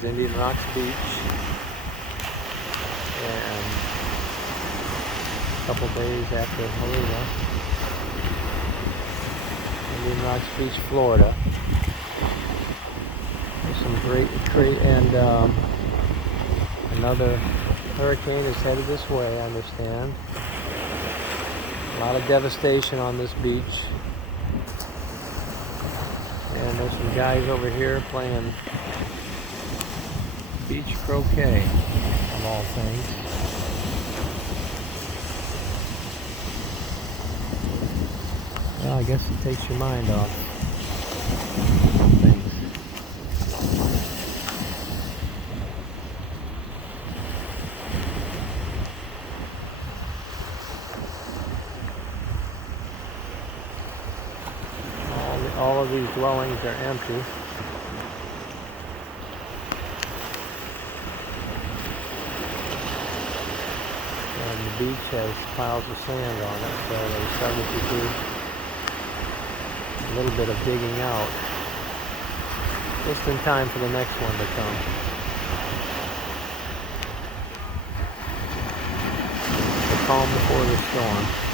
is Indian Rocks Beach, and a couple days after Helene, Indian Rocks Beach, Florida. There's some great and another hurricane is headed this way, I understand. A lot of devastation on this beach. And there's some guys over here playing beach croquet, of all things. Well, I guess it takes your mind off things. All of these dwellings are empty. And the beach has piles of sand on it, so they started to do a little bit of digging out just in time for the next one to come. The calm before the storm.